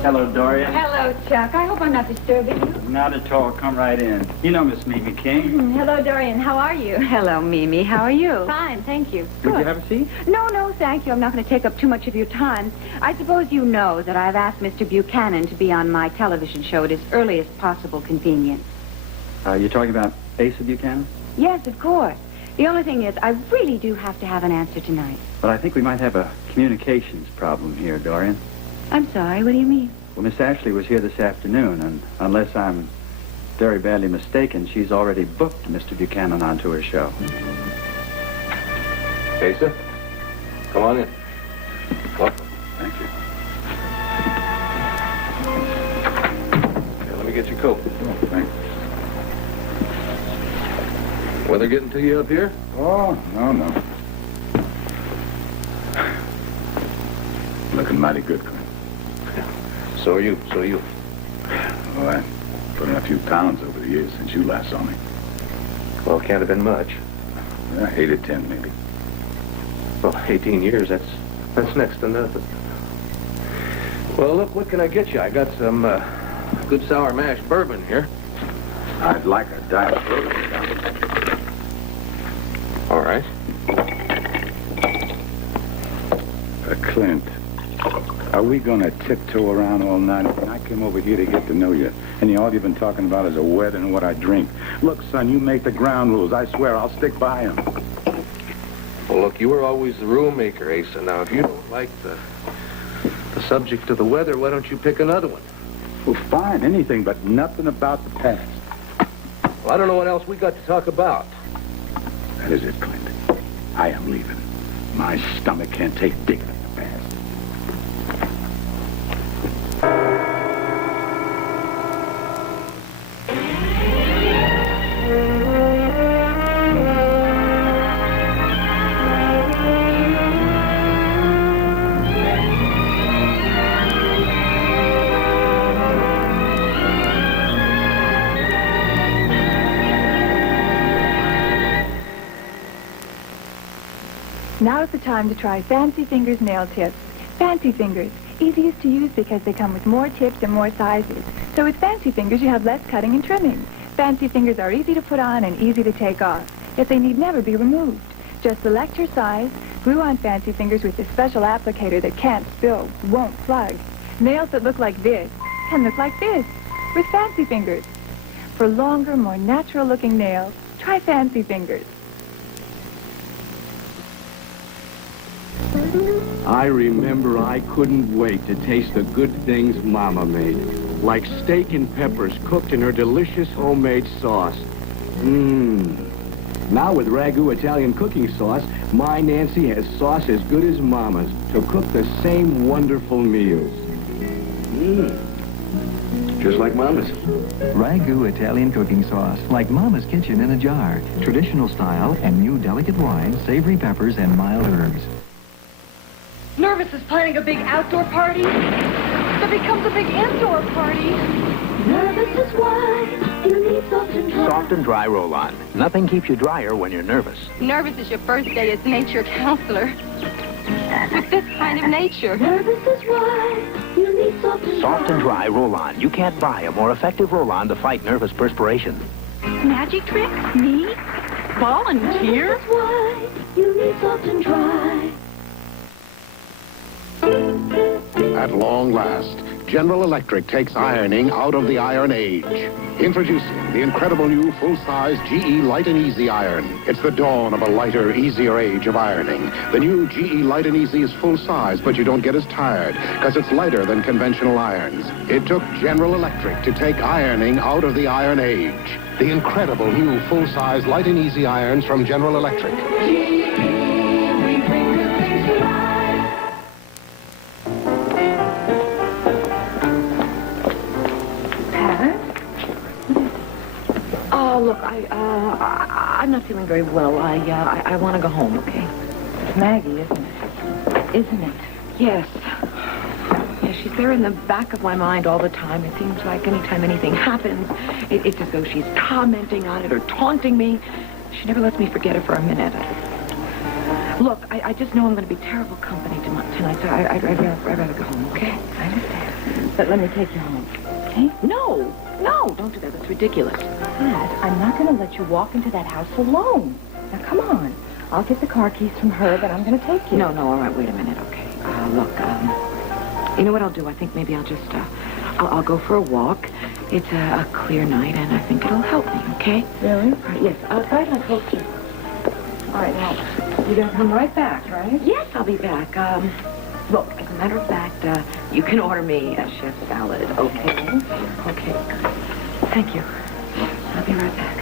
Hello, Dorian. Hello, Chuck. I hope I'm not disturbing you. Not at all. Come right in. You know Miss Mimi King. Hello, Dorian. How are you? Hello, Mimi. How are you? Fine, thank you. Would you have a seat? No, thank you. I'm not going to take up too much of your time. I suppose you know that I've asked Mr. Buchanan to be on my television show at his earliest possible convenience. You're talking about Asa Buchanan? Yes, of course. The only thing is, I really do have to have an answer tonight. But I think we might have a communications problem here, Dorian. I'm sorry, what do you mean? Well, Miss Ashley was here this afternoon, and unless I'm very badly mistaken, she's already booked Mr. Buchanan onto her show. Asa, come on in. Welcome. Thank you. Here, let me get your coat. Oh, thanks. Weather getting to you up here? Oh, no. Looking mighty good, Clint. So are you. Well, I put on a few pounds over the years since you last saw me. Well, can't have been much. 8 or 10, maybe. Well, 18 years, that's next to nothing. Well, look, what can I get you? I got some good sour mash bourbon here. I'd like a diet. All right. Clint, are we going to tiptoe around all night? I came over here to get to know you, and all you've been talking about is a wedding and what I drink. Look, son, you make the ground rules. I swear I'll stick by them. Well, look, you were always the rule maker, Asa. Now, if you don't like the subject of the weather, why don't you pick another one? Well, fine, anything, but nothing about the past. Well, I don't know what else we got to talk about. That is it, Clint. I am leaving. My stomach can't take digging in the past. Now is the time to try Fancy Fingers nail tips. Fancy Fingers, easiest to use because they come with more tips and more sizes. So with Fancy Fingers, you have less cutting and trimming. Fancy Fingers are easy to put on and easy to take off, yet they need never be removed. Just select your size, glue on Fancy Fingers with this special applicator that can't spill, won't plug. Nails that look like this can look like this with Fancy Fingers. For longer, more natural-looking nails, try Fancy Fingers. I remember I couldn't wait to taste the good things Mama made, like steak and peppers cooked in her delicious homemade sauce. Now with Ragu Italian cooking sauce, my Nancy has sauce as good as Mama's to cook the same wonderful meals. Just like Mama's. Ragu Italian cooking sauce, like Mama's kitchen in a jar. Traditional style and new delicate wine, savory peppers, and mild herbs. Nervous is planning a big outdoor party that becomes a big indoor party. Nervous is why you need soft and dry. Soft and dry roll-on. Nothing keeps you drier when you're nervous. Nervous is your first day as nature counselor. With this kind of nature. Nervous is why you need soft and dry. Soft and dry roll-on. You can't buy a more effective roll-on to fight nervous perspiration. Magic trick? Me? Volunteer? Nervous is why you need soft and dry. At long last, General Electric takes ironing out of the iron age. Introducing the incredible new full-size GE Light and Easy iron. It's the dawn of a lighter, easier age of ironing. The new GE Light and Easy is full-size, but you don't get as tired because it's lighter than conventional irons. It took General Electric to take ironing out of the iron age. The incredible new full-size Light and Easy irons from General Electric. Oh, look, I'm not feeling very well. I want to go home, okay? It's Maggie, isn't it? Isn't it? Yes. Yeah, she's there in the back of my mind all the time. It seems like anytime anything happens, it's as though she's commenting on it or taunting me. She never lets me forget it for a minute. Look, I just know I'm going to be terrible company tonight, so I'd rather go home, okay? I understand. But let me take you home. Okay? No, don't do that. That's ridiculous. Dad, I'm not going to let you walk into that house alone. Now, come on. I'll get the car keys from her, but I'm going to take you. No, all right, wait a minute, okay. Look, you know what I'll do? I think maybe I'll just, I'll go for a walk. It's a clear night, and I think it'll help me, okay? Really? All right, yes, outside my coat, too. All right, now, you're going to come right back, right? Yes, I'll be back. Look, as a matter of fact, you can order me a chef's salad, okay? Okay. Thank you. I'll be right back.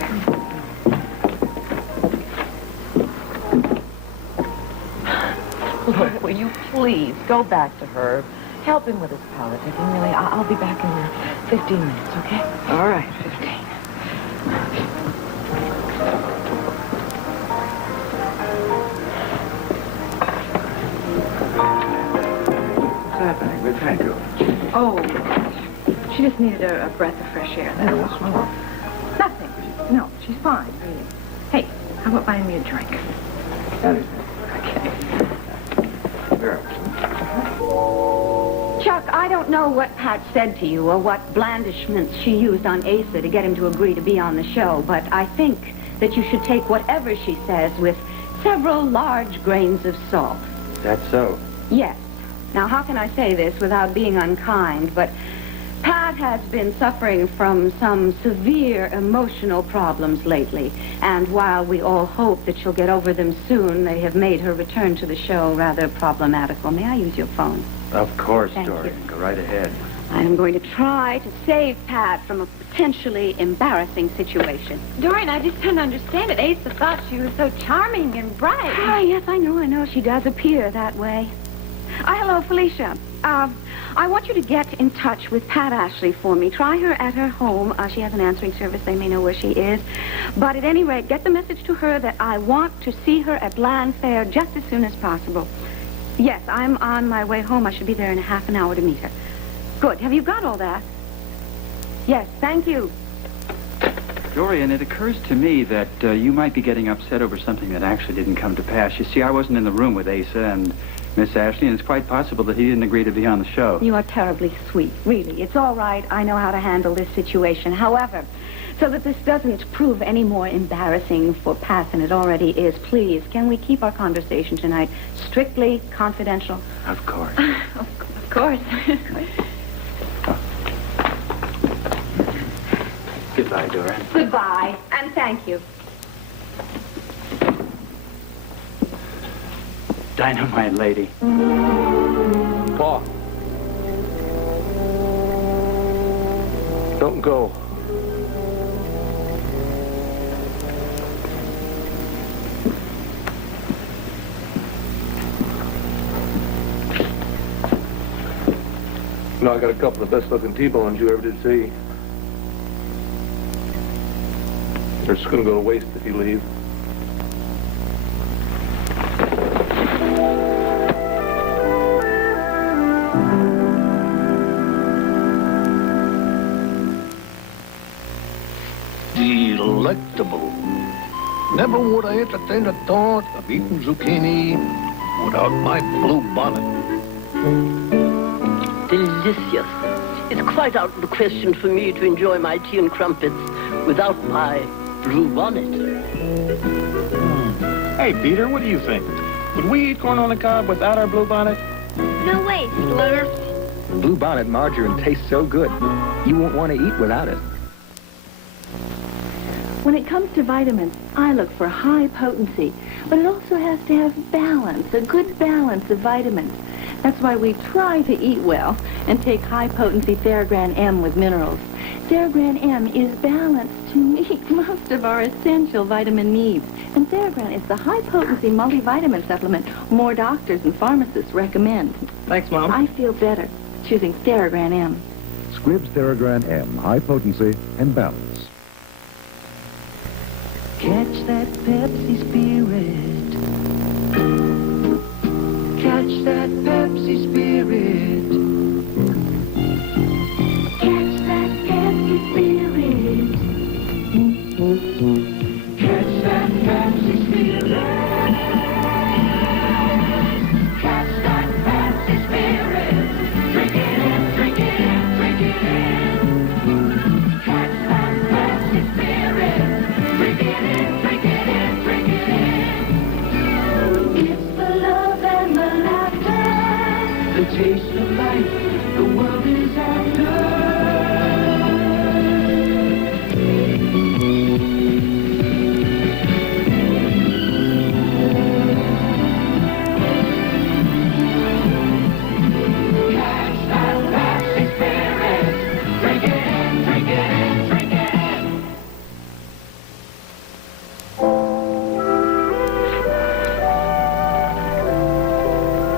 Look, will you please go back to Herb? Help him with his politicking. Really, I'll be back in 15 minutes, okay? All right, 15. Thank you. Oh, she just needed a breath of fresh air. That was all. Nothing. No, she's fine, really. Hey, how about buying me a drink? Okay. Chuck, I don't know what Pat said to you or what blandishments she used on Asa to get him to agree to be on the show, but I think that you should take whatever she says with several large grains of salt. That's so. Yes. Now, how can I say this without being unkind, but Pat has been suffering from some severe emotional problems lately, and while we all hope that she'll get over them soon, they have made her return to the show rather problematical. May I use your phone? Of course, Thank Dorian. you. Go right ahead. I am going to try to save Pat from a potentially embarrassing situation. Dorian, I just don't understand it. Asa thought she was so charming and bright. Ah, yes, I know. She does appear that way. Hello, Felicia. I want you to get in touch with Pat Ashley for me. Try her at her home. She has an answering service. They may know where she is. But at any rate, get the message to her that I want to see her at Bland Fair just as soon as possible. Yes, I'm on my way home. I should be there in a half an hour to meet her. Good. Have you got all that? Yes, thank you. Dorian, it occurs to me that you might be getting upset over something that actually didn't come to pass. You see, I wasn't in the room with Asa and Miss Ashley, and it's quite possible that he didn't agree to be on the show. You are terribly sweet, really. It's all right. I know how to handle this situation. However, so that this doesn't prove any more embarrassing for Pat than it already is, please, can we keep our conversation tonight strictly confidential? Of course. Of course. Goodbye, Dorian. Goodbye, and thank you. Dynamite lady. Pa. Don't go. You know, I got a couple of the best-looking T-bones you ever did see. They're just gonna go to waste if you leave. Delectable. Never would I entertain a thought of eating zucchini without my blue bonnet. Delicious. It's quite out of the question for me to enjoy my tea and crumpets without my blue bonnet. Hey, Peter, what do you think? Would we eat corn on the cob without our blue bonnet? No way, Slurf. Blue bonnet margarine tastes so good, you won't want to eat without it. When it comes to vitamins, I look for high potency, but it also has to have balance, a good balance of vitamins. That's why we try to eat well and take high-potency Theragran M with minerals. Theragran M is balanced to meet most of our essential vitamin needs. And Theragran is the high-potency multivitamin supplement more doctors and pharmacists recommend. Thanks, Mom. I feel better choosing Theragran M. Scribs Theragran M, high potency and balance. Catch that Pepsi spirit. Catch that Pepsi spirit. Catch that Pepsi spirit. Catch that Pepsi spirit. taste of life, the world is after.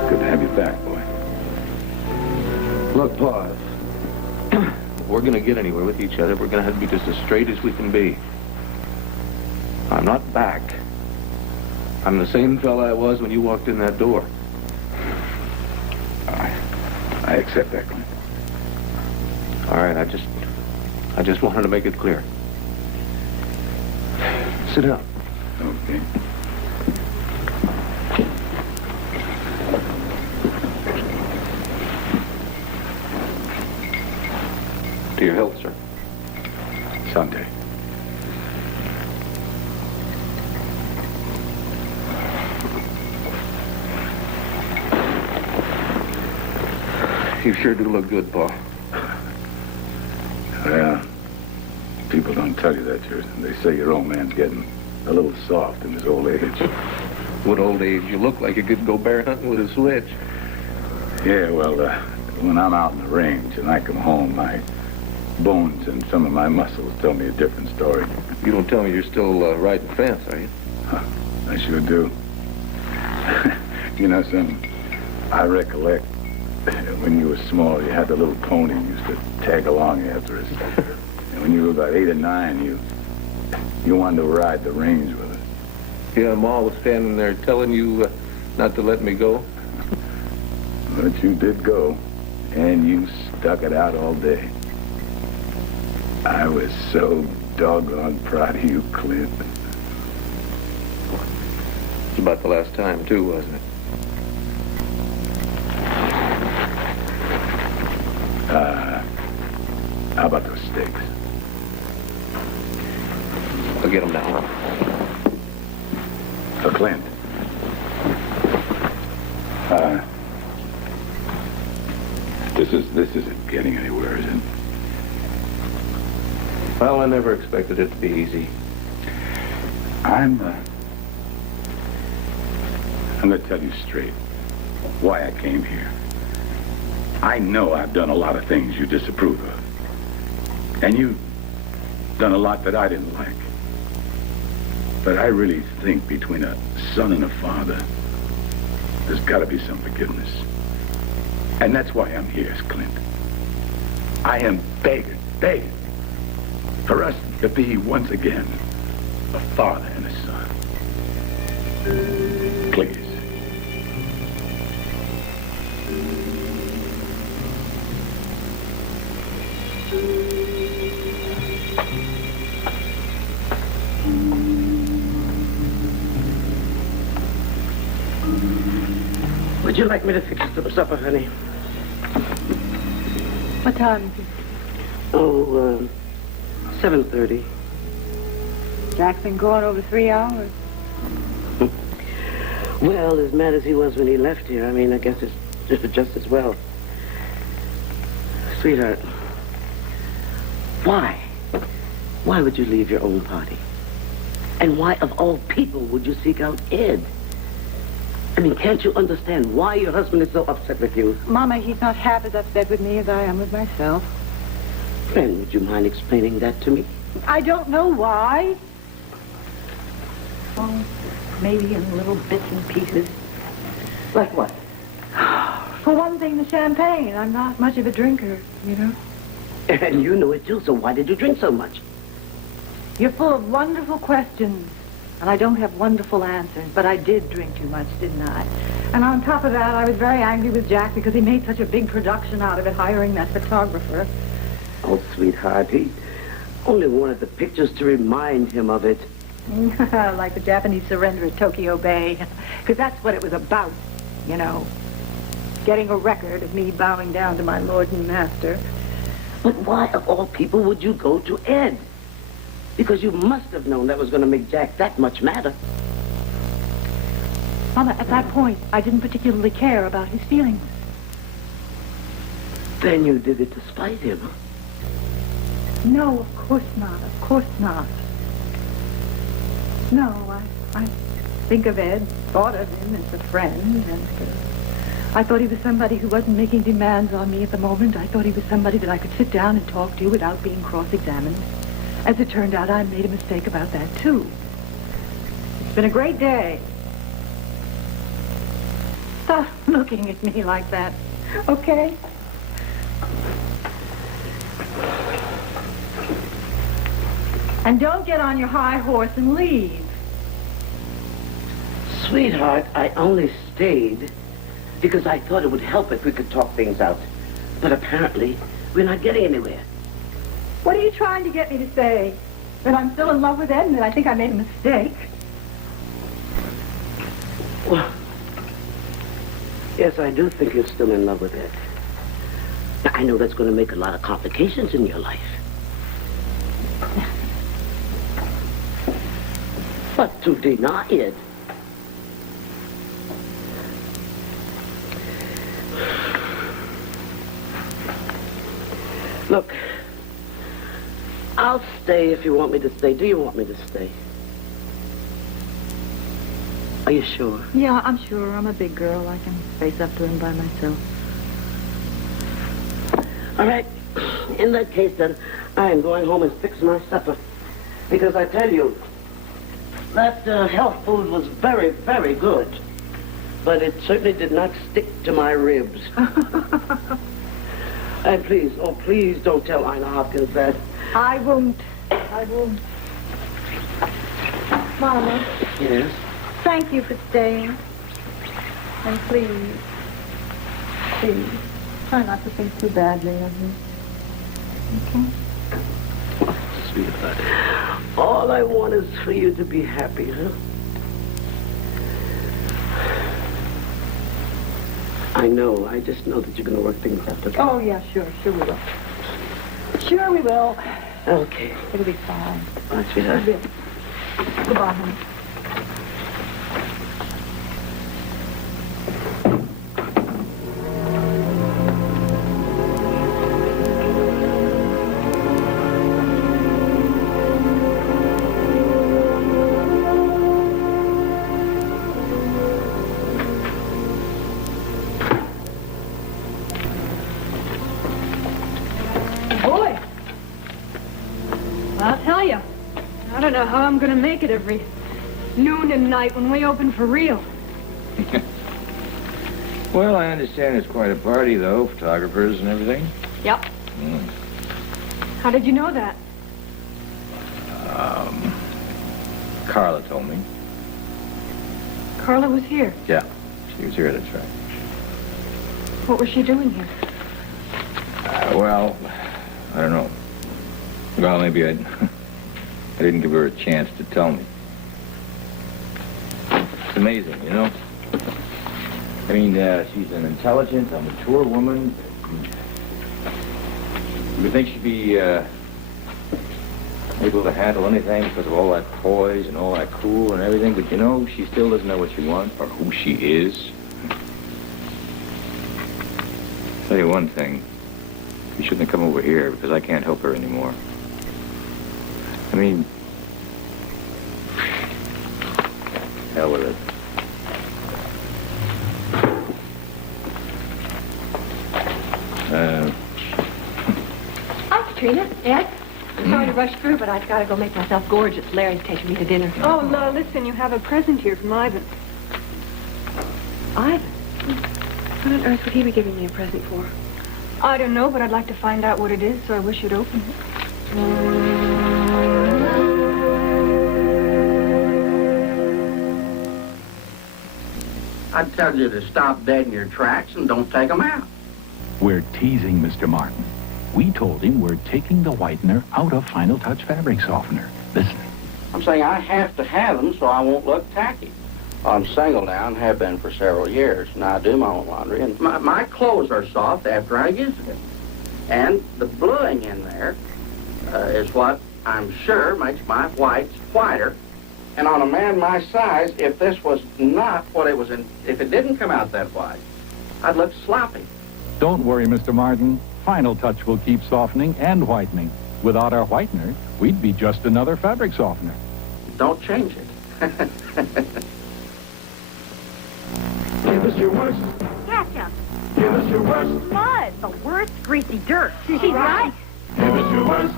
Good to have you back, boy. Look, Pa, if we're going to get anywhere with each other, we're going to have to be just as straight as we can be. I'm not back. I'm the same fella I was when you walked in that door. I accept that, Clint. All right, I just wanted to make it clear. Sit down. Okay. To your health, sir. Someday. You sure do look good, Pa. Well, people don't tell you that. They say your old man's getting a little soft in his old age. What old age? You look like you could go bear hunting with a switch. Yeah, well, when I'm out in the range and I come home, my bones and some of my muscles tell me a different story. You don't tell me you're still riding fence, are you? Huh, I sure do. You know, son, I recollect when you were small, you had the little pony you used to tag along after us. And when you were about 8 or 9, you wanted to ride the range with us. Yeah, Ma was standing there telling you not to let me go. But you did go, and you stuck it out all day. I was so doggone proud of you, Clint. It's about the last time, too, wasn't it? How about those steaks? I'll get them now. For Clint. This isn't getting anywhere, is it? Well, I never expected it to be easy. I'm going to tell you straight why I came here. I know I've done a lot of things you disapprove of. And you've done a lot that I didn't like. But I really think between a son and a father, there's got to be some forgiveness. And that's why I'm here, Clint. I am begging for us to be once again a father and a son. Please. Would you like me to fix some supper, honey? What time is it? Oh, 7:30. Jack's been gone over 3 hours. Well, as mad as he was when he left here, I mean, I guess it's just as well. Sweetheart, why? Why would you leave your own party? And why, of all people, would you seek out Ed? I mean, can't you understand why your husband is so upset with you? Mama, he's not half as upset with me as I am with myself. Then, would you mind explaining that to me? I don't know why. Oh, maybe in little bits and pieces. Like what? For one thing, the champagne. I'm not much of a drinker, you know. And you know it too, so why did you drink so much? You're full of wonderful questions, and I don't have wonderful answers, but I did drink too much, didn't I? And on top of that, I was very angry with Jack because he made such a big production out of it, hiring that photographer. Oh, sweetheart, he only wanted the pictures to remind him of it. Like the Japanese surrender at Tokyo Bay. Because that's what it was about, you know. Getting a record of me bowing down to my lord and master. But why, of all people, would you go to Ed? Because you must have known that was going to make Jack that much madder. Mama, at that point, I didn't particularly care about his feelings. Then you did it to spite him, huh? No, of course not. Of course not. No, I think of Ed, thought of him as a friend, and I thought he was somebody who wasn't making demands on me at the moment. I thought he was somebody that I could sit down and talk to without being cross-examined. As it turned out, I made a mistake about that, too. It's been a great day. Stop looking at me like that, okay? And don't get on your high horse and leave. Sweetheart, I only stayed because I thought it would help if we could talk things out. But apparently, we're not getting anywhere. What are you trying to get me to say? That I'm still in love with Ed and that I think I made a mistake? Well, yes, I do think you're still in love with Ed. Now, I know that's going to make a lot of complications in your life. But to deny it... Look, I'll stay if you want me to stay. Do you want me to stay? Are you sure? Yeah, I'm sure. I'm a big girl. I can face up to him by myself. All right. In that case, then, I am going home and fix my supper. Because I tell you, that health food was very, very good. But it certainly did not stick to my ribs. And please, oh, please don't tell Ina Hopkins that. I won't. I won't. Mama. Yes? Thank you for staying. And please, try not to think too badly of me. Okay? Sweetheart, all I want is for you to be happy, huh? I know. I just know that you're going to work things out. Okay? Oh, yeah, sure we will. Sure we will. Okay. It'll be fine. Bye, sweetheart. Goodbye, honey. I don't know how I'm going to make it every noon and night when we open for real. Well, I understand it's quite a party, though, photographers and everything. Yep. How did you know that? Carla told me. Carla was here. Yeah, she was here, that's right. What was she doing here? Well, I don't know. Well, maybe I didn't give her a chance to tell me. It's amazing, you know? I mean, she's an intelligent, a mature woman. You would think she'd be able to handle anything because of all that poise and all that cool and everything, but you know, she still doesn't know what she wants or who she is. I'll tell you one thing. You shouldn't have come over here because I can't help her anymore. I mean, hell with it. Hi, Katrina. Ed? I'm sorry to rush through, but I've got to go make myself gorgeous. Larry's taking me to dinner. Oh, no, listen, you have a present here from Ivan. Ivan? What on earth would he be giving me a present for? I don't know, but I'd like to find out what it is, so I wish you'd open it. I tell you to stop dead in your tracks and don't take them out. We're teasing Mr. Martin. We told him we're taking the whitener out of Final Touch fabric softener. Listen. I'm saying I have to have them so I won't look tacky. I'm single now and have been for several years. Now I do my own laundry, and my clothes are soft after I use them. And the bluing in there is what I'm sure makes my whites whiter. And on a man my size, if this was not what it was in, if it didn't come out that white, I'd look sloppy. Don't worry, Mr. Martin. Final Touch will keep softening and whitening. Without our whitener, we'd be just another fabric softener. Don't change it. Give us your worst. Ketchup. Give us your worst. Mud. The worst greasy dirt. She's right. Give us your worst.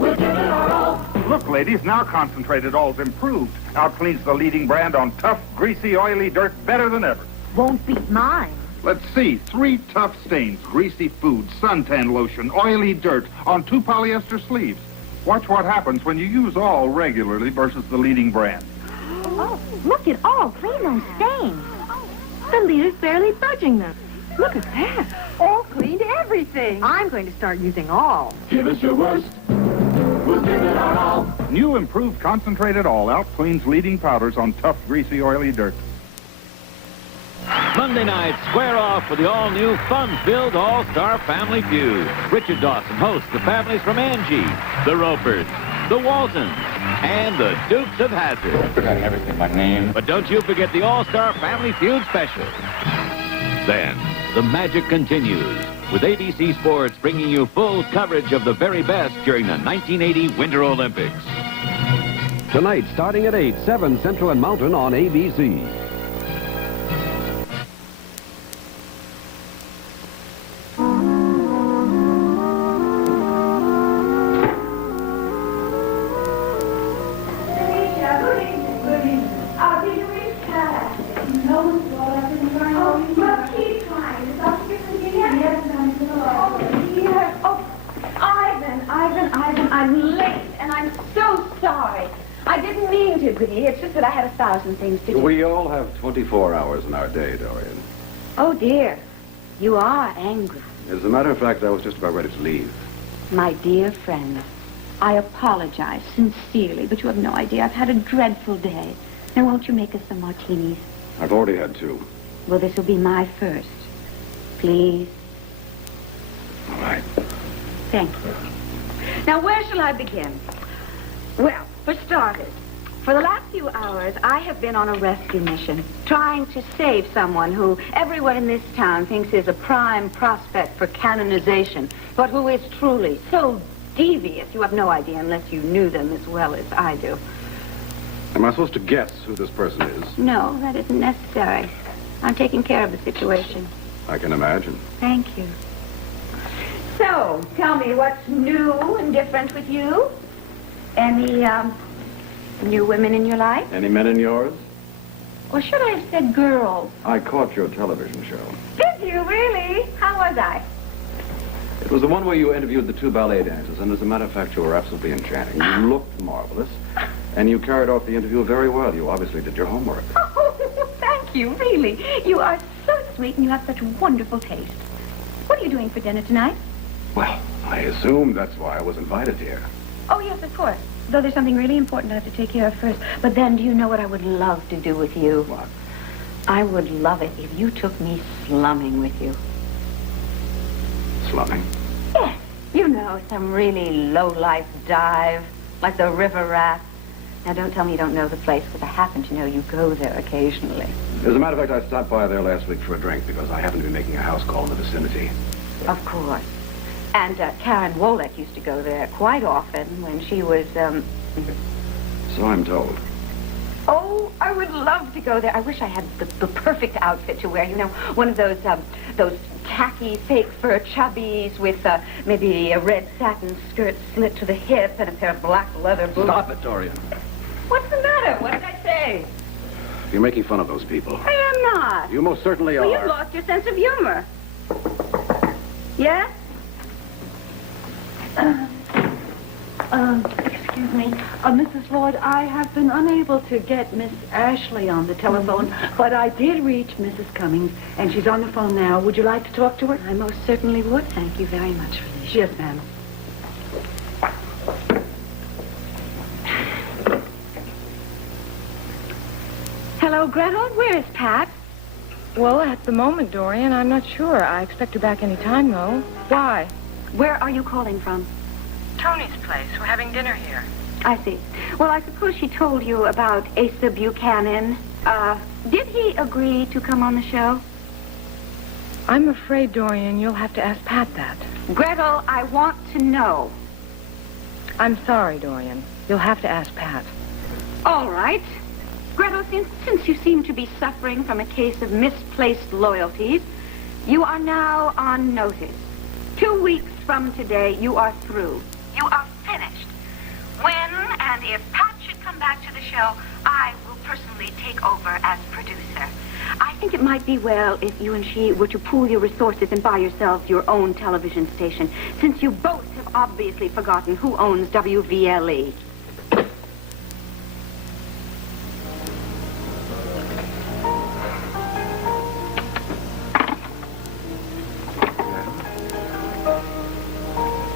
We'll give it our all. Look, ladies, now Concentrated All's improved. Outcleans the leading brand on tough, greasy, oily dirt better than ever. Won't beat mine. Let's see. 3 tough stains, greasy food, suntan lotion, oily dirt on 2 polyester sleeves. Watch what happens when you use All regularly versus the leading brand. Oh, look at all clean those stains. The leader's barely budging them. Look at that. All cleaned everything. I'm going to start using All. Give us your worst. We'll give it our all. New improved Concentrated All outcleans leading powders on tough, greasy, oily dirt. Monday night, square off for the all-new, fun-filled All-Star Family Feud. Richard Dawson hosts the families from Angie, the Ropers, the Waltons, and the Dukes of Hazzard. I forgot everything, my name. But don't you forget the All-Star Family Feud special. Then, the magic continues, with ABC Sports bringing you full coverage of the very best during the 1980 Winter Olympics. Tonight, starting at 8, 7 Central and Mountain on ABC. It's just that I had 1,000 things to do. We all have 24 hours in our day, Dorian. Oh, dear. You are angry. As a matter of fact, I was just about ready to leave. My dear friend, I apologize sincerely, but you have no idea. I've had a dreadful day. Now, won't you make us some martinis? I've already had 2. Well, this will be my first. Please. All right. Thank you. Now, where shall I begin? Well, for starters, for the last few hours, I have been on a rescue mission, trying to save someone who everyone in this town thinks is a prime prospect for canonization, but who is truly so devious you have no idea unless you knew them as well as I do. Am I supposed to guess who this person is? No, that isn't necessary. I'm taking care of the situation. I can imagine. Thank you. So, tell me what's new and different with you? Any, new women in your life? Any men in yours? Or should I have said girls? I caught your television show. Did you really? How was I? It was the one where you interviewed the 2 ballet dancers, and as a matter of fact, you were absolutely enchanting. You looked marvelous, and you carried off the interview very well. You obviously did your homework. Oh, thank you, really. You are so sweet, and you have such wonderful taste. What are you doing for dinner tonight? Well, I assume that's why I was invited here. Oh, yes, of course. Though there's something really important I have to take care of first. But then, do you know what I would love to do with you? What? I would love it if you took me slumming with you. Slumming? Yes. You know, some really low-life dive, like the river rat. Now, don't tell me you don't know the place, because I happen to know you go there occasionally. As a matter of fact, I stopped by there last week for a drink because I happened to be making a house call in the vicinity. Of course. And Karen Wolek used to go there quite often when she was, So I'm told. Oh, I would love to go there. I wish I had the perfect outfit to wear. You know, one of those tacky fake fur chubbies with maybe a red satin skirt slit to the hip and a pair of black leather boots. Stop it, Dorian. What's the matter? What did I say? You're making fun of those people. I am not. You most certainly are. Well, you've lost your sense of humor. Yes? Excuse me. Mrs. Lloyd, I have been unable to get Miss Ashley on the telephone, but I did reach Mrs. Cummings, and she's on the phone now. Would you like to talk to her? I most certainly would. Thank you very much, Felicia. Yes, ma'am. Hello, Gretel. Where is Pat? Well, at the moment, Dorian, I'm not sure. I expect her back any time, though. Why? Where are you calling from? Tony's place. We're having dinner here. I see. Well, I suppose she told you about Asa Buchanan. Did he agree to come on the show? I'm afraid, Dorian, you'll have to ask Pat that. Gretel, I want to know. I'm sorry, Dorian. You'll have to ask Pat. All right. Gretel, since you seem to be suffering from a case of misplaced loyalties, you are now on notice. 2 weeks from today, you are through. You are finished. When and if Pat should come back to the show, I will personally take over as producer. I think it might be well if you and she were to pool your resources and buy yourselves your own television station, since you both have obviously forgotten who owns WVLE.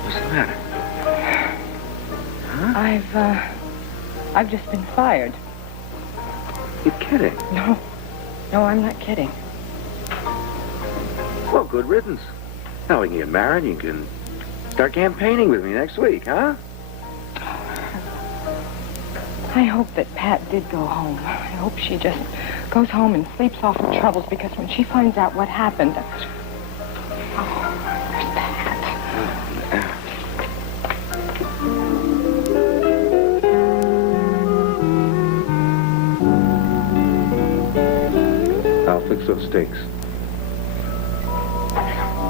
What's the matter? Huh? I've just been fired. You're kidding. No, I'm not kidding. Well, good riddance. Now we can get married. You can start campaigning with me next week, huh? I hope that Pat did go home. I hope she just goes home and sleeps off her troubles, because when she finds out what happened... Oh, where's Pat? I'll fix those steaks.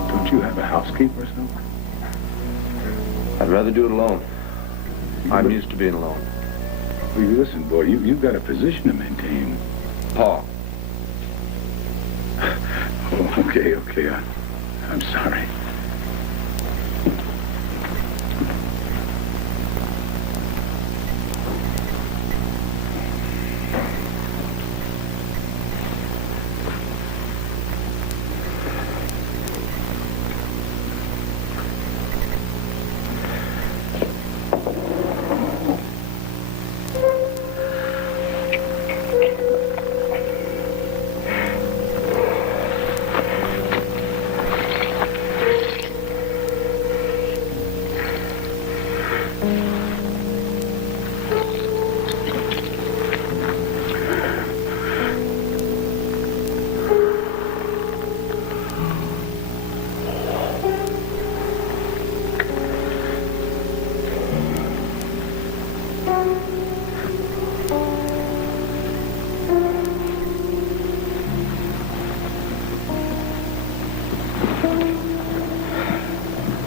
Don't you have a housekeeper or something? I'd rather do it alone. I'm used to being alone. Well, listen, boy, you've got a position to maintain. Paul. Oh, okay. I'm sorry.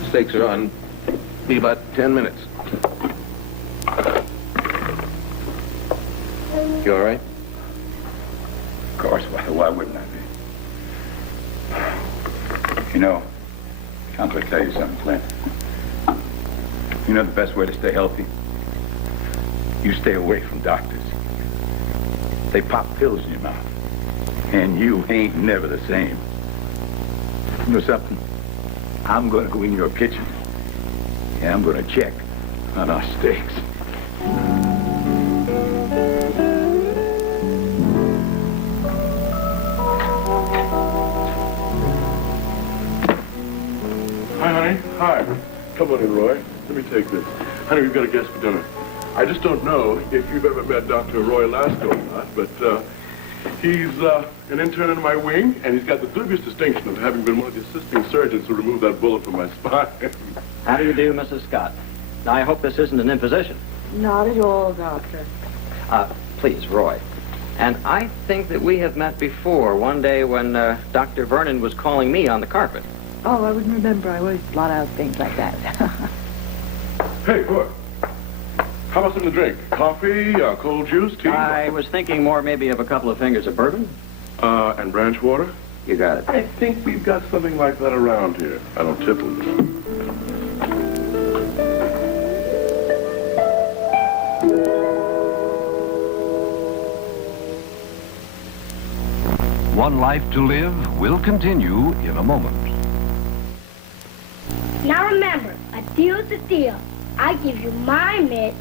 Steaks are on. Be about 10 minutes. You all right? Of course. Why wouldn't I be? You know, I'm going to tell you something, Clint. You know the best way to stay healthy? You stay away from doctors. They pop pills in your mouth. And you ain't never the same. You know something? I'm going to go in your kitchen. And I'm going to check on our steaks. Hi, honey. Hi. Come on in, Roy. Let me take this. Honey, we've got a guest for dinner. I just don't know if you've ever met Dr. Roy Lasco or not, but he's an intern in my wing, and he's got the dubious distinction of having been one of the assisting surgeons who removed that bullet from my spine. How do you do, Mrs. Scott? I hope this isn't an imposition. Not at all, Doctor. Please, Roy. And I think that we have met before, one day when Dr. Vernon was calling me on the carpet. Oh, I wouldn't remember. I always blot out things like that. Hey, Roy. How about something to drink? Coffee, cold juice, tea? I was thinking more maybe of a couple of fingers of bourbon. And branch water? You got it. I think we've got something like that around here. I don't tipple. One Life to Live will continue in a moment. Now remember, a deal's a deal. I give you my mitt,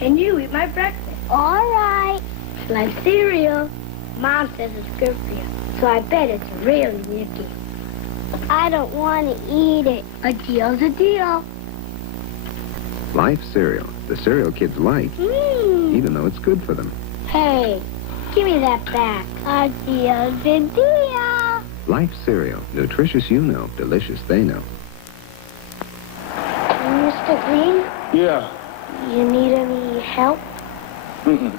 and you eat my breakfast. All right. It's like cereal. Mom says it's good for you, so I bet it's really yucky. I don't want to eat it. A deal's a deal. Life cereal. The cereal kids like, even though it's good for them. Hey, give me that back. A deal's a deal. Life cereal. Nutritious you know. Delicious they know. Mr. Green, Yeah. you need any help? Mm-mm.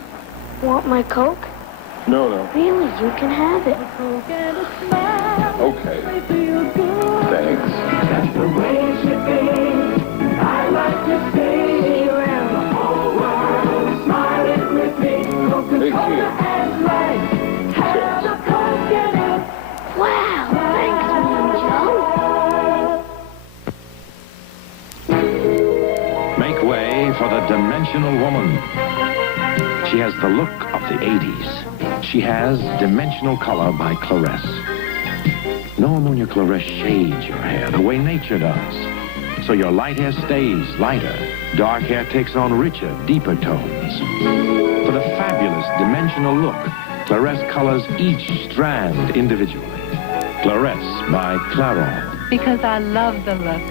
Want my Coke? No, no. Really, you can have it. Okay. Thanks. That's the way it should be. I like to stay around the whole world, smiling with me. Coca-Cola and life. Have a Coke and a... Wow, thanks, Make way for the dimensional woman. She has the look of the 80s. She has dimensional color by Claresse. No ammonia Claresse shades your hair the way nature does. So your light hair stays lighter. Dark hair takes on richer, deeper tones. For the fabulous dimensional look, Claresse colors each strand individually. Claresse by Clairol. Because I love the look.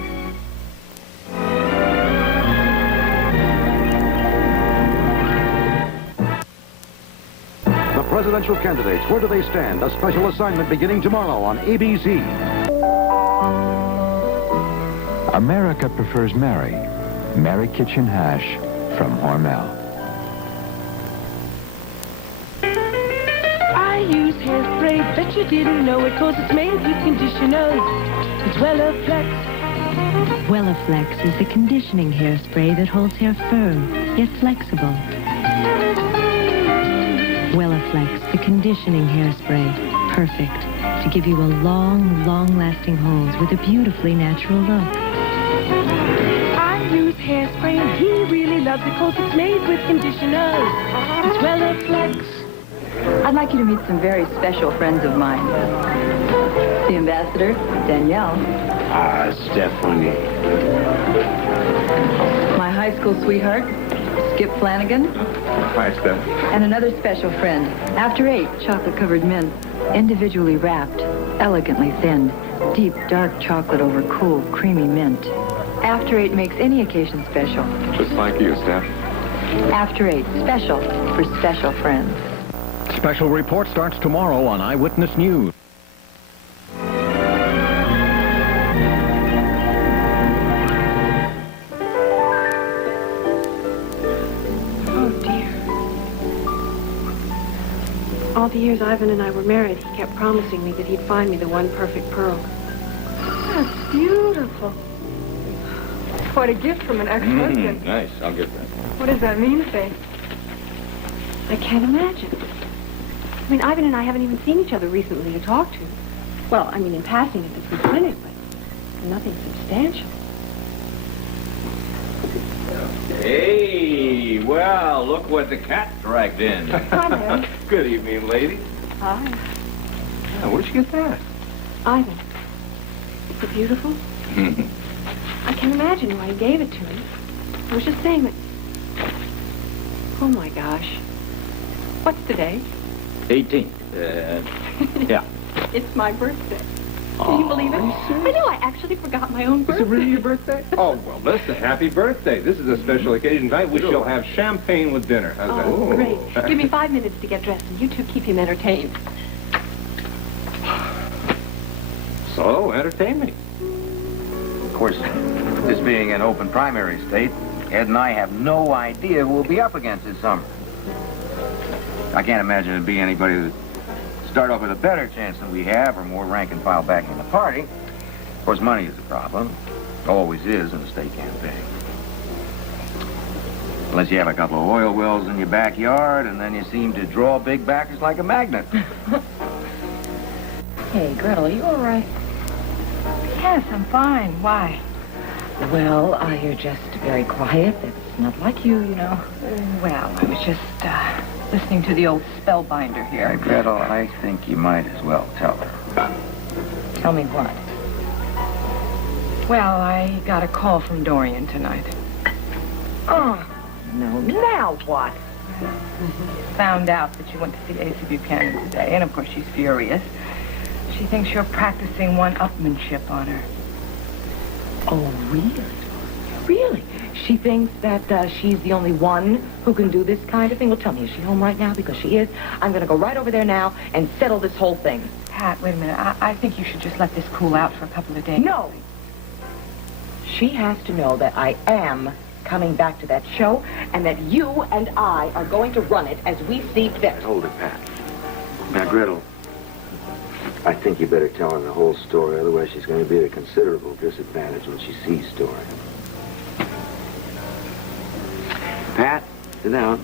The presidential candidates, where do they stand? A special assignment beginning tomorrow on ABC. America prefers Mary. Mary Kitchen Hash from Hormel. I use hairspray, bet you didn't know it, cause it's made with conditioners. It's Wellaflex. Wellaflex is the conditioning hairspray that holds hair firm, yet flexible. Wellaflex, the conditioning hairspray. Perfect to give you a long, long-lasting hold with a beautifully natural look. I use hairspray and he really loves it cause it's made with conditioners. It's Wellaflex. I'd like you to meet some very special friends of mine. The ambassador, Danielle. Ah, Stephanie. My high school sweetheart, Skip Flanagan. Hi, Steph. And another special friend, After 8, chocolate-covered mint. Individually wrapped, elegantly thinned. Deep, dark chocolate over cool, creamy mint. After 8 makes any occasion special. Just like you, Steph. After 8, special for special friends. Special report starts tomorrow on Eyewitness News. All the years Ivan and I were married, he kept promising me that he'd find me the one perfect pearl. That's beautiful. What a gift from an ex-husband. Nice. I'll get that. What does that mean, Faith? I can't imagine. I mean, Ivan and I haven't even seen each other recently to talk to. Well, I mean, in passing at the free clinic, but nothing substantial. Hey, well, look what the cat dragged in. Hi there. Good evening, lady. Hi. Yeah, where'd you get that? Ivan. Is it beautiful? I can't imagine why he gave it to me. I was just saying that... Oh, my gosh. What's today? 18th. Yeah. It's my birthday. Can you believe it? I know, I actually forgot my own birthday. Is it really your birthday? Oh, well, listen, happy birthday. This is a special occasion tonight. We shall have champagne with dinner. How's that? Oh, great. Give me 5 minutes to get dressed, and you two keep him entertained. So, entertain me. Of course, this being an open primary state, Ed and I have no idea who we'll be up against this summer. I can't imagine it'd be anybody that start off with a better chance than we have, or more rank and file backing in the party. Of course, money is a problem. Always is in a state campaign. Unless you have a couple of oil wells in your backyard, and then you seem to draw big backers like a magnet. Hey, Gretel, are you all right? Yes, I'm fine. Why? Well, you're just very quiet. That's not like you, you know. Well, I was just, listening to the old spellbinder here. Gretel, I think you might as well tell her. Tell me what? Well, I got a call from Dorian tonight. Oh, no. Now what? Found out that you went to see Asa Buchanan today, and of course she's furious. She thinks you're practicing one-upmanship on her. Oh, really? Really? She thinks that she's the only one who can do this kind of thing? Well, tell me, is she home right now? Because she is. I'm going to go right over there now and settle this whole thing. Pat, wait a minute. I think you should just let this cool out for a couple of days. No. She has to know that I am coming back to that show and that you and I are going to run it as we see fit. Hold it, Pat. Now, Gretel, I think you better tell her the whole story, otherwise she's going to be at a considerable disadvantage when she sees story. Pat, sit down.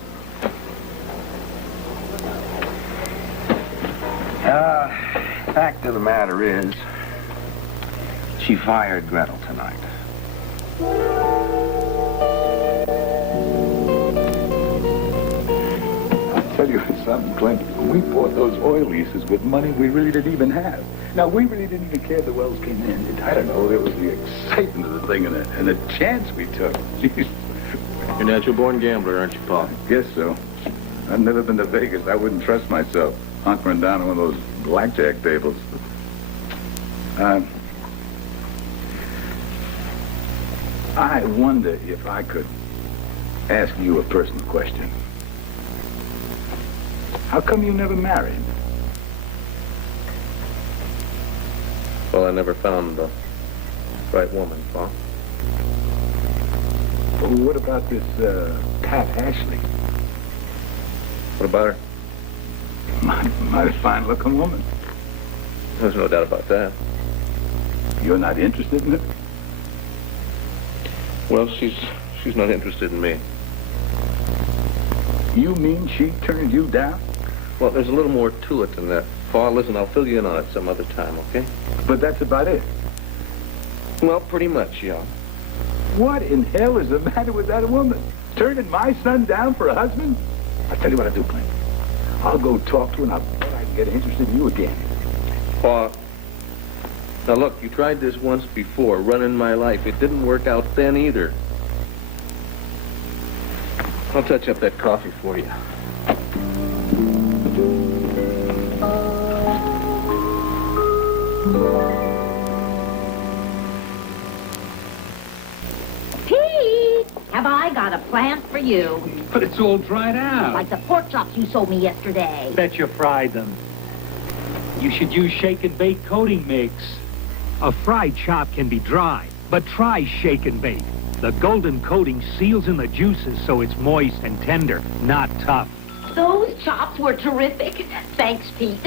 Fact of the matter is, she fired Gretel tonight. I'll tell you something, Clint. We bought those oil leases with money we really didn't even have. Now, we really didn't even care if the wells came in. I don't know, there was the excitement of the thing and the chance we took. Jeez. You're a natural-born gambler, aren't you, Paul? Guess so. I've never been to Vegas. I wouldn't trust myself hunkering down on one of those blackjack tables. I wonder if I could ask you a personal question. How come you never married? Well, I never found the right woman, Paul. Well, what about this, Pat Ashley? What about her? Mighty fine-looking woman. There's no doubt about that. You're not interested in it? Well, she's not interested in me. You mean she turned you down? Well, there's a little more to it than that. Paul, listen, I'll fill you in on it some other time, okay? But that's about it. Well, pretty much, yeah. What in hell is the matter with that woman? Turning my son down for a husband? I'll tell you what I'll do, Clint. I'll go talk to her and I'll bet I can get her interested in you again. Paul, now look, you tried this once before, running my life. It didn't work out then either. I'll touch up that coffee for you. Pete, have I got a plant for you? But it's all dried out. Like the pork chops you sold me yesterday. Bet you fried them. You should use shake and bake coating mix. A fried chop can be dry, but try shake and bake. The golden coating seals in the juices so it's moist and tender, not tough. Those chops were terrific. Thanks, Pete.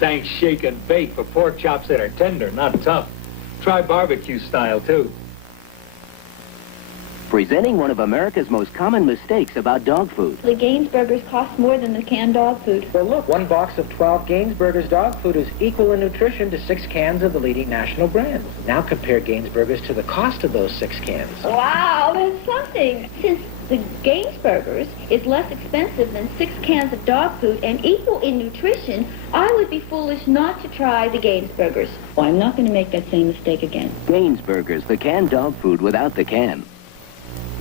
Thanks, shake and bake, for pork chops that are tender, not tough. Try barbecue style, too. Presenting one of America's most common mistakes about dog food. The Gainsburgers cost more than the canned dog food. Well, look, one box of 12 Gainsburgers dog food is equal in nutrition to 6 cans of the leading national brands. Now compare Gainsburgers to the cost of those 6 cans. Wow, that's something. Since the Gainsburgers is less expensive than 6 cans of dog food and equal in nutrition, I would be foolish not to try the Gainsburgers. Well, I'm not going to make that same mistake again. Gainsburgers, the canned dog food without the can.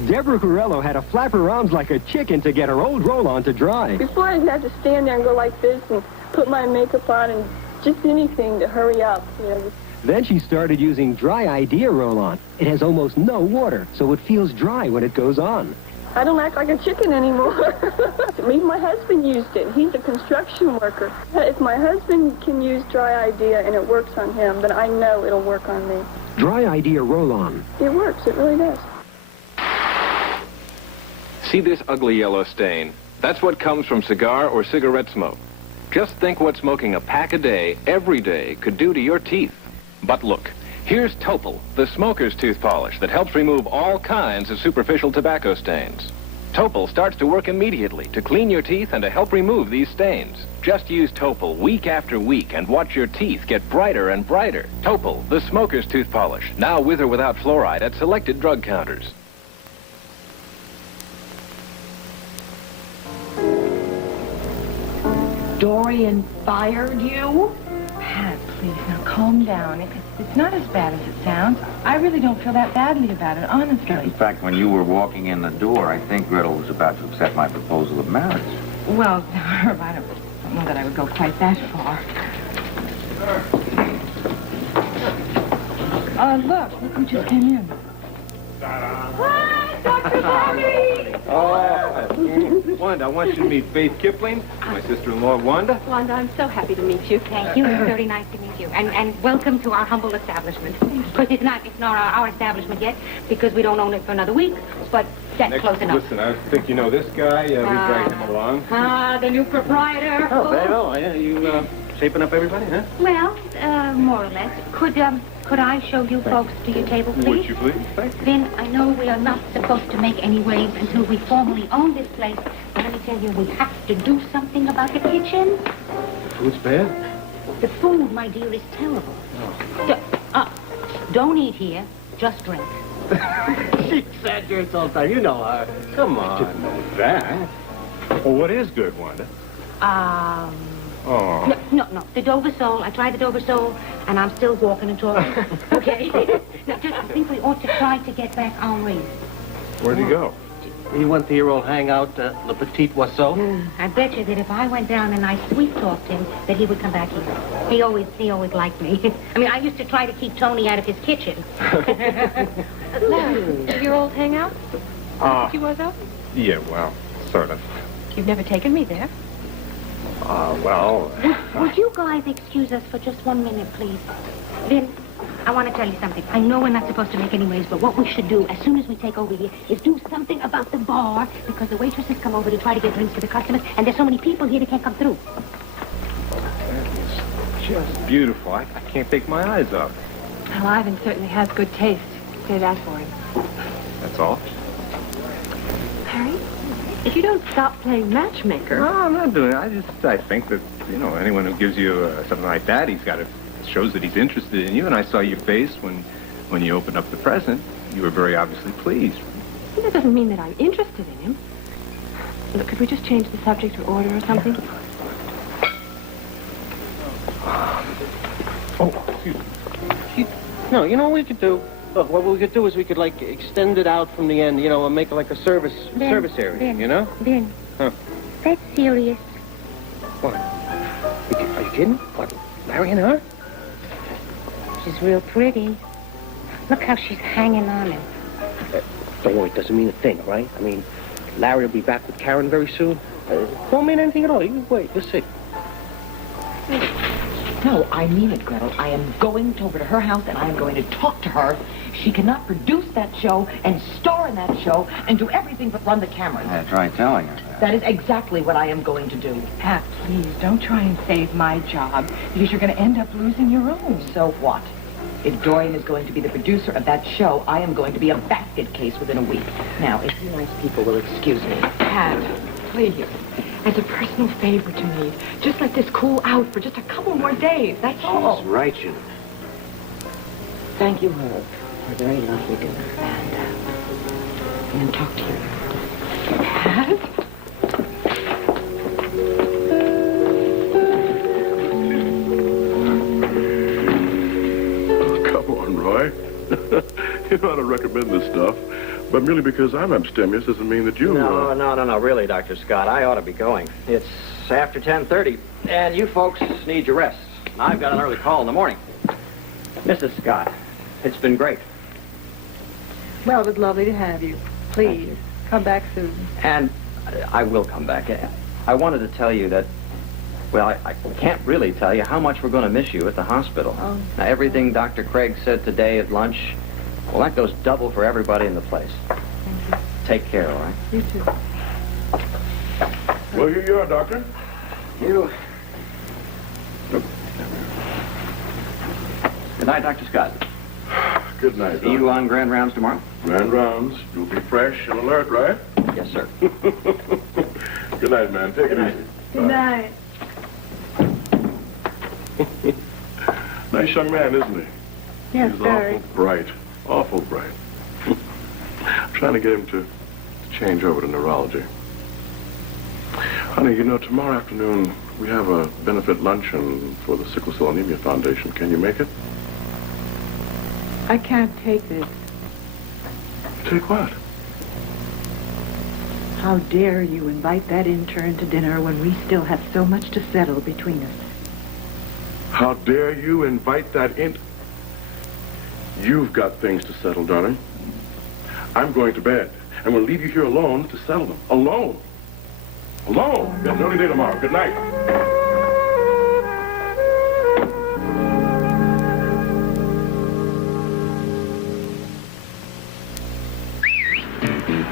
Deborah Corello had to flap her arms like a chicken to get her old roll-on to dry. Before I'd have to stand there and go like this and put my makeup on and just anything to hurry up, you know. Then she started using Dry Idea roll-on. It has almost no water, so it feels dry when it goes on. I don't act like a chicken anymore. Even my husband used it. He's a construction worker. If my husband can use Dry Idea and it works on him, then I know it'll work on me. Dry Idea roll-on. It works. It really does. See this ugly yellow stain? That's what comes from cigar or cigarette smoke. Just think what smoking a pack a day, every day, could do to your teeth. But look, here's Topol, the smoker's tooth polish that helps remove all kinds of superficial tobacco stains. Topol starts to work immediately to clean your teeth and to help remove these stains. Just use Topol week after week and watch your teeth get brighter and brighter. Topol, the smoker's tooth polish, now with or without fluoride at selected drug counters. Dorian fired you? Pat, please, now calm down. It's not as bad as it sounds. I really don't feel that badly about it, honestly. In fact, when you were walking in the door, I think Gretel was about to accept my proposal of marriage. Well, Herb, I don't know that I would go quite that far. Look who just came in. Hi, Dr. Bobby! Wanda, I want you to meet Faith Kipling, my sister-in-law, Wanda. Wanda, I'm so happy to meet you. Thank you. It's very nice to meet you. And welcome to our humble establishment. Of course, it's not our establishment yet because we don't own it for another week, but that's close enough. Listen, I think you know this guy. We dragged him along. The new proprietor. Oh, yeah. You shaping up everybody, huh? Well, more or less. Could I show you folks to your table, please? Would you please? Thank you. Then I know we are not supposed to make any waves until we formally own this place. But let me tell you, we have to do something about the kitchen. Food's bad? The food, my dear, is terrible. Don't eat here, just drink. She exaggerates all the time. You know her. Come on. I didn't know that. Well, what is good, Wanda? Oh. No. The Dover sole. I tried the Dover sole, and I'm still walking and talking. Okay? Now, I think we ought to try to get back Henri. Where'd he go? He went to your old hangout, Le Petit Oiseau. I bet you that if I went down and I sweet-talked him, that he would come back here. He always liked me. I mean, I used to try to keep Tony out of his kitchen. Larry, your old hangout? He was out? Yeah, well, sort of. You've never taken me there. Well... Would you guys excuse us for just 1 minute, please? Vin, I want to tell you something. I know we're not supposed to make any waves, but what we should do as soon as we take over here is do something about the bar, because the waitresses come over to try to get drinks for the customers, and there's so many people here they can't come through. That is just beautiful. I can't take my eyes off. Well, Ivan certainly has good taste. Say that for him. That's all? Harry, if you don't stop playing matchmaker... No, I'm not doing it. I think that, anyone who gives you something like that, shows that he's interested in you. And I saw your face when you opened up the present. You were very obviously pleased. That doesn't mean that I'm interested in him. Look, could we just change the subject or order or something? Excuse me. No, you know what we could do? Look, what we could do is we could, extend it out from the end, and make it like a service area, Ben, Huh? that's serious. What? Are you kidding? What, Larry and her? She's real pretty. Look how she's hanging on him. Don't worry, it doesn't mean a thing, right? I mean, Larry will be back with Karen very soon. Don't mean anything at all. You wait, let's see. No, I mean it, Gretel. I am going over to her house, and I am going to talk to her. She cannot produce that show and star in that show and do everything but run the cameras. Yeah, try telling her that. That is exactly what I am going to do. Pat, please, don't try and save my job, because you're going to end up losing your own. So what? If Dorian is going to be the producer of that show, I am going to be a basket case within a week. Now, if you nice people will excuse me. Pat, please, as a personal favor to me, just let this cool out for just a couple more days, that's all. She's right, you know. Thank you, Herb, for a very lovely dinner. And talk to you. Pat? Roy. You know how to recommend this stuff, but merely because I'm abstemious doesn't mean that you... No, really, Dr. Scott. I ought to be going. It's after 10:30, and you folks need your rest. I've got an early call in the morning. Mrs. Scott, it's been great. Well, it was lovely to have you. Please, come back soon. And I will come back. I wanted to tell you that, well, I can't really tell you how much we're going to miss you at the hospital. Oh. Now, everything Dr. Craig said today at lunch, well, that goes double for everybody in the place. Take care, all right? You too. Well, here you are, Doctor. You. Good night, Dr. Scott. Good night, See you on Grand Rounds tomorrow? Grand rounds. You'll be fresh and alert, right? Yes, sir. Good night, man. Take it easy. Good night. Nice young man, isn't he? Yes, He's very. awful bright. Awful bright. I'm trying to get him to change over to neurology. Honey, tomorrow afternoon we have a benefit luncheon for the Sickle Cell Anemia Foundation. Can you make it? I can't take this. Take what? How dare you invite that intern to dinner when we still have so much to settle between us? How dare you invite that in... You've got things to settle, darling. I'm going to bed. I'm going to leave you here alone to settle them. Alone. Alone. You have an early day tomorrow. Good night.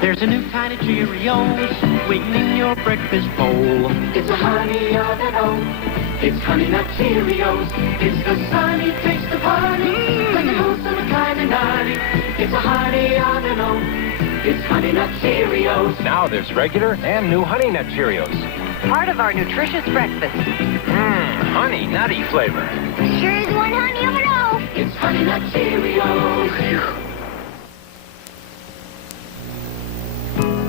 There's a new kind of Cheerios waiting in your breakfast bowl. It's a honey on and oat. It's Honey Nut Cheerios. It's the sunny taste of honey, like a wholesome kind of nutty. It's a honey on and oat. It's Honey Nut Cheerios. Now there's regular and new Honey Nut Cheerios. Part of our nutritious breakfast. Honey nutty flavor. Sure is one honey of an oat. It's Honey Nut Cheerios.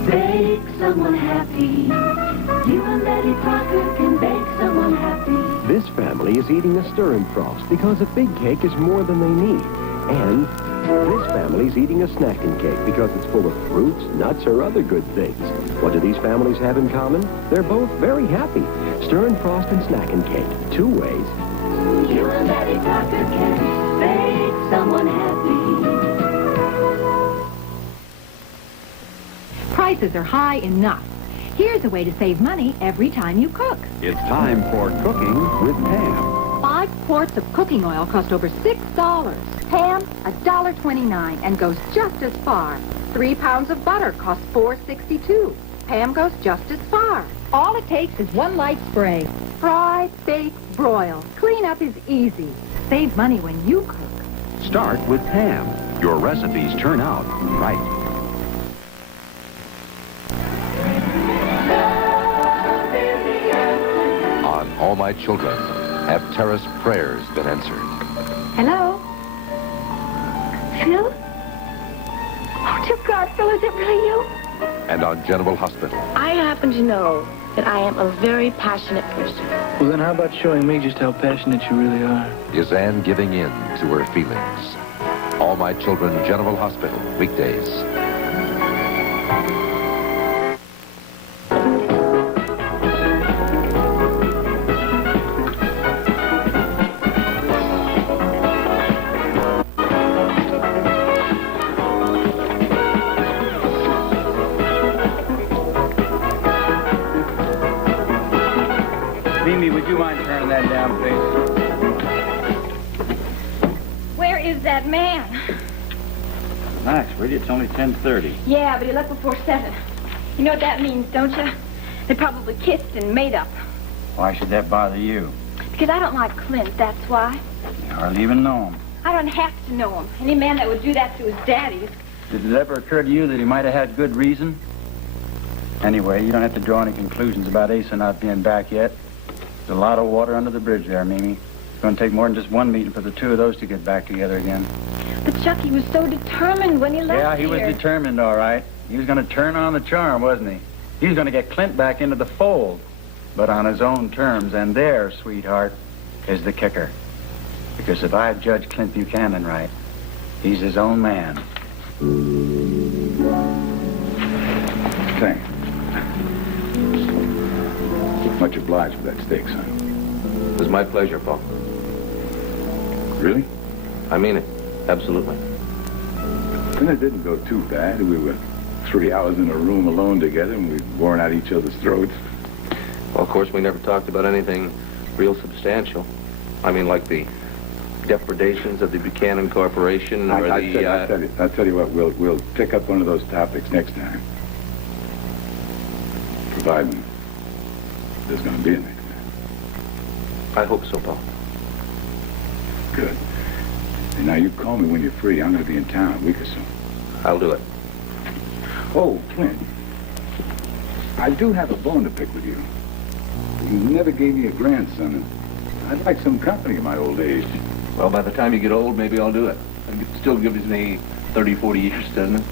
Make someone happy. You and Betty Crocker can make someone happy. This family is eating a stir and frost because a big cake is more than they need. And this family's eating a snacking cake because it's full of fruits, nuts, or other good things. What do these families have in common? They're both very happy. Stir and frost and snacking cake. 2 ways. You and Betty Crocker can make someone happy. Prices are high enough. Here's a way to save money every time you cook. It's time for cooking with Pam. 5 quarts of cooking oil cost over $6. Pam, $1.29 and goes just as far. 3 pounds of butter costs $4.62. Pam goes just as far. All it takes is 1 light spray. Fry, bake, broil. Cleanup is easy. Save money when you cook. Start with Pam. Your recipes turn out right. All my children, have Tara's prayers been answered? Hello? Phil? Oh, dear God, Phil, is it really you? And on General Hospital. I happen to know that I am a very passionate person. Well, then how about showing me just how passionate you really are? Is Anne giving in to her feelings? All my children, General Hospital, weekdays. Mimi, would you mind turning that down, please? Where is that man? Nice, sweetie. It's only 10:30. Yeah, but he left before 7. You know what that means, don't you? They probably kissed and made up. Why should that bother you? Because I don't like Clint, that's why. You hardly even know him. I don't have to know him. Any man that would do that to his daddy is... Did it ever occur to you that he might have had good reason? Anyway, you don't have to draw any conclusions about Asa not being back yet. There's a lot of water under the bridge there, Mimi. It's going to take more than just one meeting for the two of those to get back together again. But Chucky was so determined when he left Yeah, he was here. determined, all right. He was going to turn on the charm, wasn't he? He was going to get Clint back into the fold, but on his own terms. And there, sweetheart, is the kicker. Because if I judge Clint Buchanan right, he's his own man. Thanks. Much obliged for that steak, son. It was my pleasure, Paul. Really? I mean it. Absolutely. And it didn't go too bad. We were 3 hours in a room alone together, and we'd worn out each other's throats. Well, of course, we never talked about anything real substantial. I mean, like the depredations of the Buchanan Corporation, or I'll tell you what, we'll pick up one of those topics next time. Providing there's going to be a next time. I hope so, Paul. Good. And now you call me when you're free. I'm going to be in town a week or so. I'll do it. Oh, Clint. I do have a bone to pick with you. You never gave me a grandson, and I'd like some company in my old age. Well, by the time you get old, maybe I'll do it. It still gives me 30, 40 years, doesn't it?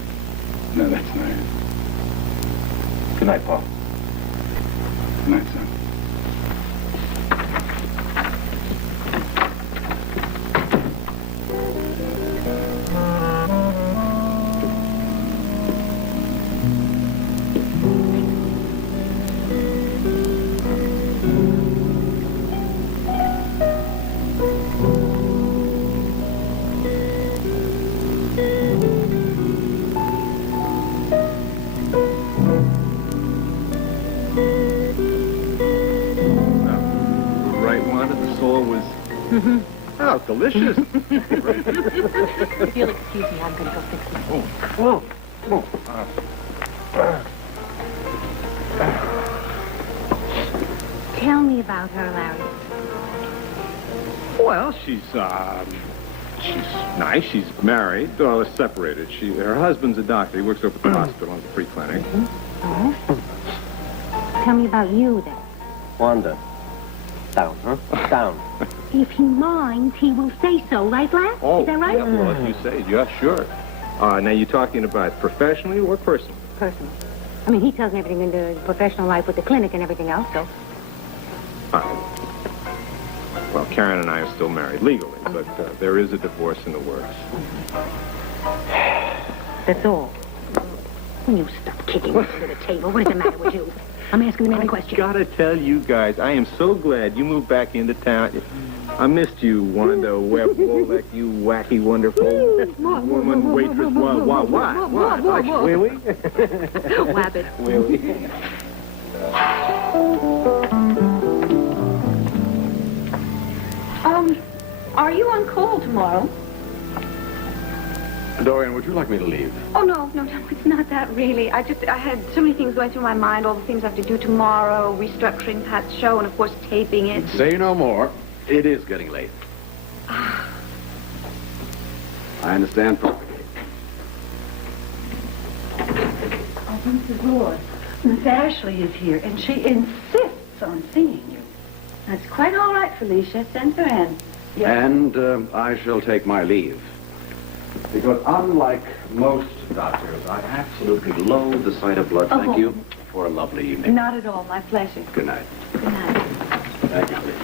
No, that's nice. Good night, Paul. Good night, son. Oh, delicious. If you'll excuse me, I'm going to go fix my... Tell me about her, Larry. Well, she's nice. She's married. Well, separated. Her husband's a doctor. He works over at the hospital in the free clinic. Oh. Tell me about you, then. Wanda. Down, huh? Down. If he minds, he will say so, right, Larry? Oh, Is that right? yeah, well, if you say, yeah, sure. Now, you're talking about professionally or personally? Personal. I mean, he tells me everything in the professional life with the clinic and everything else, so... Well, Karen and I are still married legally, but there is a divorce in the works. That's all. You stop kicking under the table. What is the matter with you? I'm asking the man a question. I gotta tell you guys, I am so glad you moved back into town. I missed you, Wanda Webb Wolek, you wacky, wonderful woman, waitress. Why? Really? Wabbit. Really? Are you on call tomorrow? Dorian, would you like me to leave? Oh, no, it's not that really. I had so many things going through my mind, all the things I have to do tomorrow, restructuring Pat's show, and of course taping it. Say no more. It is getting late. I understand perfectly. Open the door. Miss Ashley is here, and she insists on seeing you. That's quite all right, Felicia. Send her in. Yeah. And I shall take my leave. Because unlike most doctors, I absolutely loathe the sight of blood. Thank you for a lovely evening. Not at all. My pleasure. Good night. Good night. Thank you, please.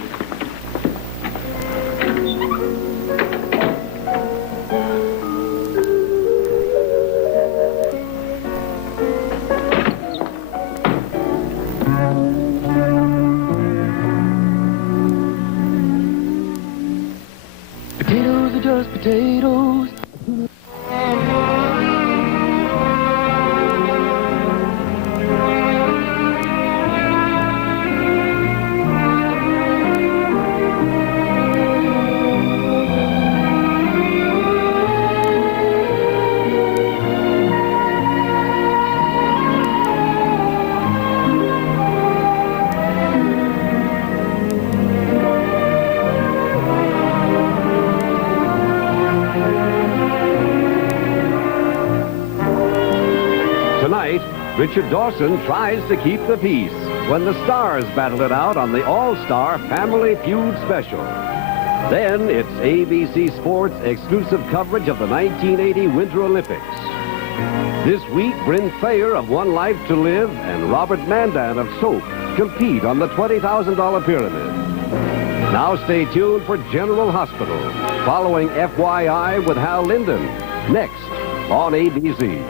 Potatoes are just potatoes. Tonight, Richard Dawson tries to keep the peace when the stars battle it out on the All-Star Family Feud Special. Then it's ABC Sports exclusive coverage of the 1980 Winter Olympics. This week, Bryn Thayer of One Life to Live and Robert Mandan of Soap compete on the $20,000 pyramid. Now stay tuned for General Hospital, following FYI with Hal Linden, next on ABC.